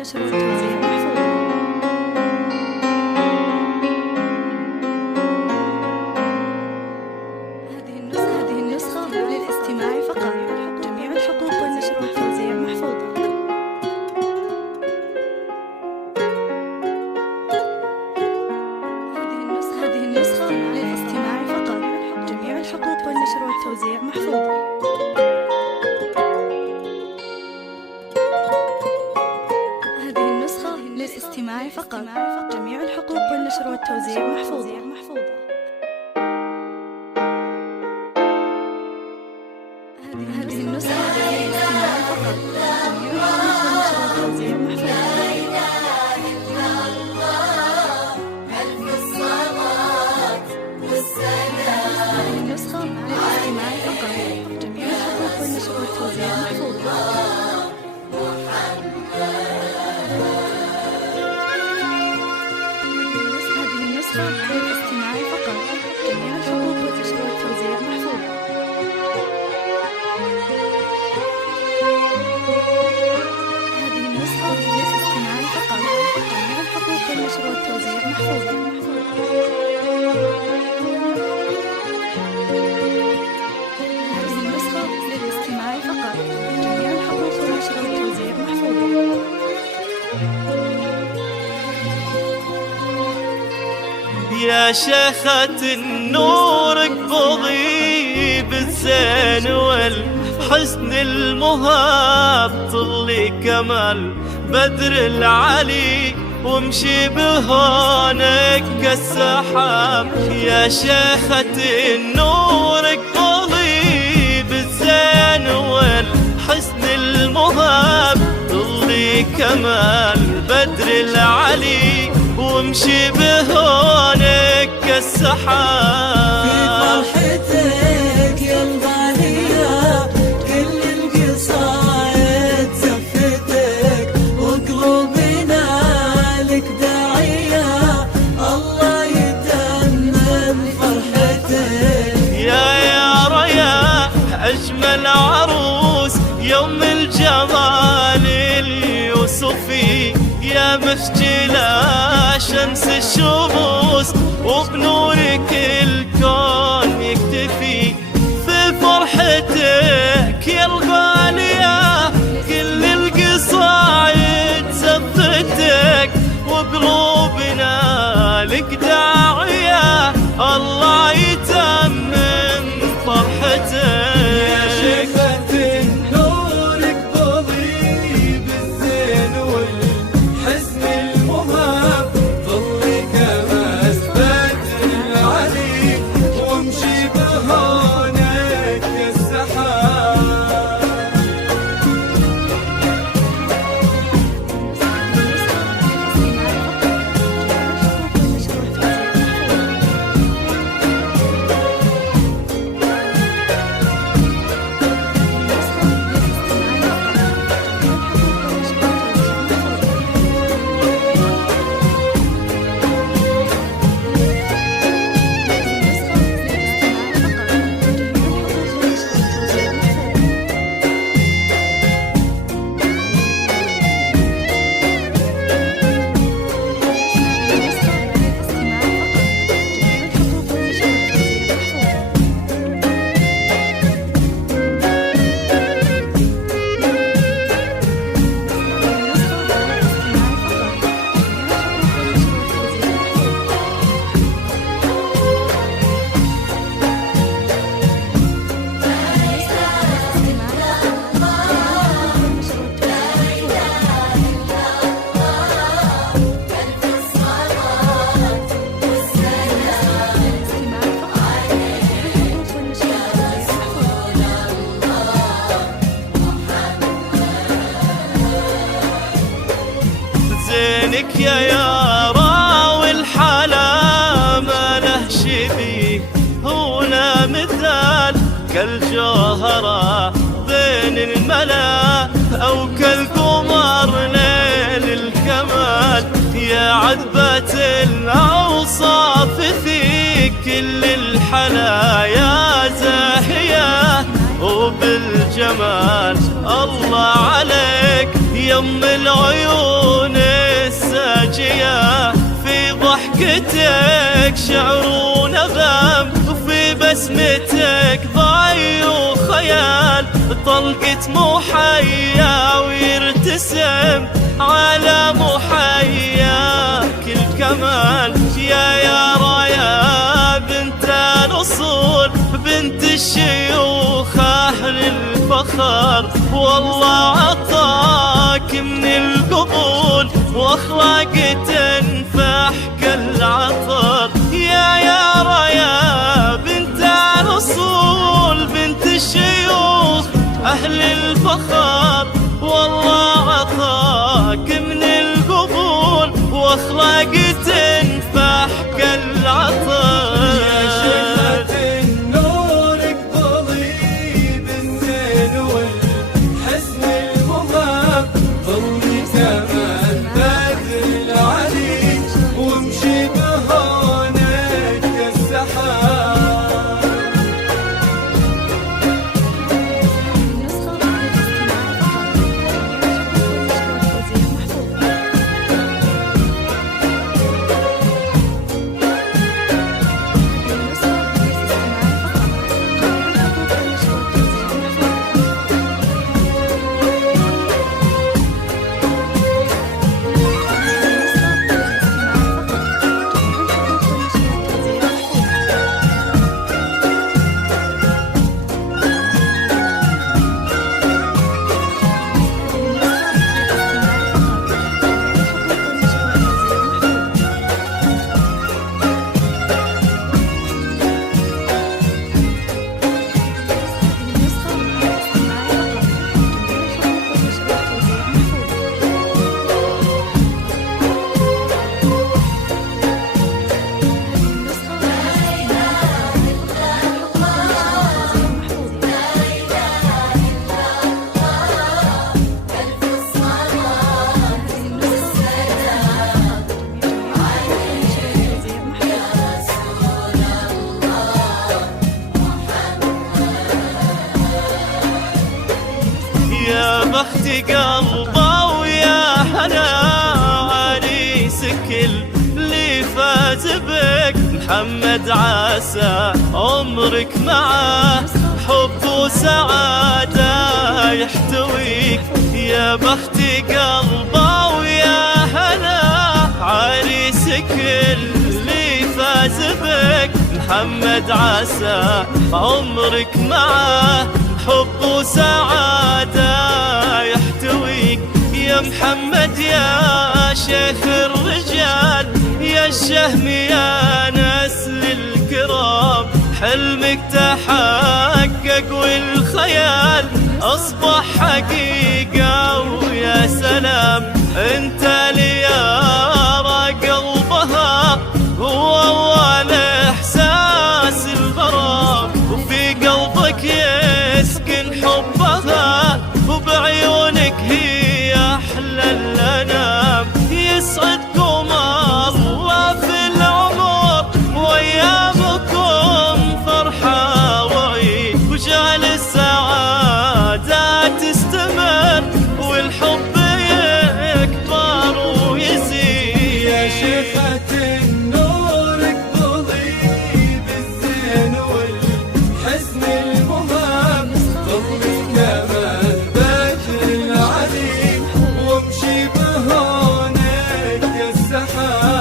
والنشر والتوزيع محفوظ. هذه النسخة للاستماع فقط. جميع الحقوق والنشر والتوزيع محفوظة. هذه النسخة للاستماع فقط. جميع الحقوق والنشر والتوزيع محفوظة. للاستماع فقط. جميع الحقوق والنشر والتوزيع محفوظة. هذه النسخة للاستماع فقط. جميع الحقوق والنشر والتوزيع محفوظة. هذه النسخة للاستماع فقط. جميع الحقوق والنشر والتوزيع محفوظة. للاستماع فقط. جميع الحقوق والنشر والتوزيع محفوظة. هذه النسخة للاستماع فقط. جميع الحقوق والنشر والتوزيع محفوظة. هذه النسخة للاستماع فقط. جميع الحقوق والنشر والتوزيع محفوظة. يا شيخة النور اقبضي بالزين والحسن المهاب، طلي كمال بدر العلي وامشي بهونك كالسحاب. يا شيخة النور اقبضي بالزين والحسن المهاب، طلي كمال بدر العلي وامشي بهونك كالسحاب. في فرحتك يا الغالية كل القصايد زفتك، وقلوبنا لك داعية الله يتمم فرحتك. يا ريا أجمل عروس يوم الجمال اليوسفي، يا مفجلة شمس الشموس وبنورك الكون يكتفي. في فرحتك يا الغالية كل القصايد زفتك، وقلوبنا لك داعية الله يتمم فرحتك. يا شيخة النور اقبضي بالزين والحسن المهاب، طلي كمال بدر العلي وامشي بهونك كالسحاب. زينك يا يارا والحلا ما له شبيه، هنا مثال كالجوهرة بين الملا أو كالقمر ليل الكمال. يا عذبة الأوصاف في كل الحلايا زاهية وبالجمال الله عليك يم العيون الساجية، في ضحكتك شعر ونغم، وفي بسمتك ضي وخيال، طلقة محيا ويرتسم على محياك الكمال. يا يارا يا بنت الأصول، بنت الشيوخ أهل الفخر، والله عطاك من القبول وأخلاق تنفح كالعطر. يا يارا يا بنت الأصول، بنت الشيوخ أهل الفخر، والله عطاك من القبول وأخلاق تنفح كالعطر. يا شيخة النور اقبلي بالزين والحسن المهاب، ظلي كمان بدر العلي وامشي بهونك كالسحاب. يا بخت قلبه ويا هلا عريسك اللي فاز بك، محمد عسى عمرك معه حب وسعادة يحتويك. يا بخت قلبه ويا هلا عريسك اللي فاز بك، محمد عسى عمرك معه حب وسعادة يحتويك. يا محمد يا شيخ الرجال، يا الشهم يا نسل الكرام، حلمك تحقق والخيال أصبح حقيقة. ويا سلام انت ليارى قلبها، هو أول إحساس الغرام، وفي قلبك يسكن حبها، وبعيونك هي أحلى الأنام. يسعدكم الله في العمر وأيامكم فرحة وعيد، وجعل السعادة تستمر والحب يكبر ويزيد. يا شيخة النور اقبلي بالزين والحسن المهاب، ظلي كمان بدر العلي وامشي بهونك كالسحاب.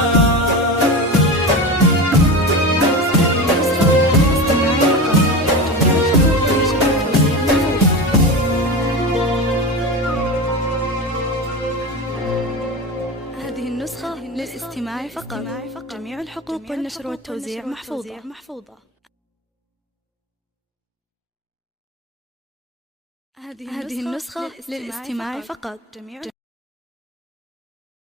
هذه النسخة للاستماع فقط. جميع الحقوق والنشر والتوزيع محفوظة. هذه النسخة للاستماع فقط.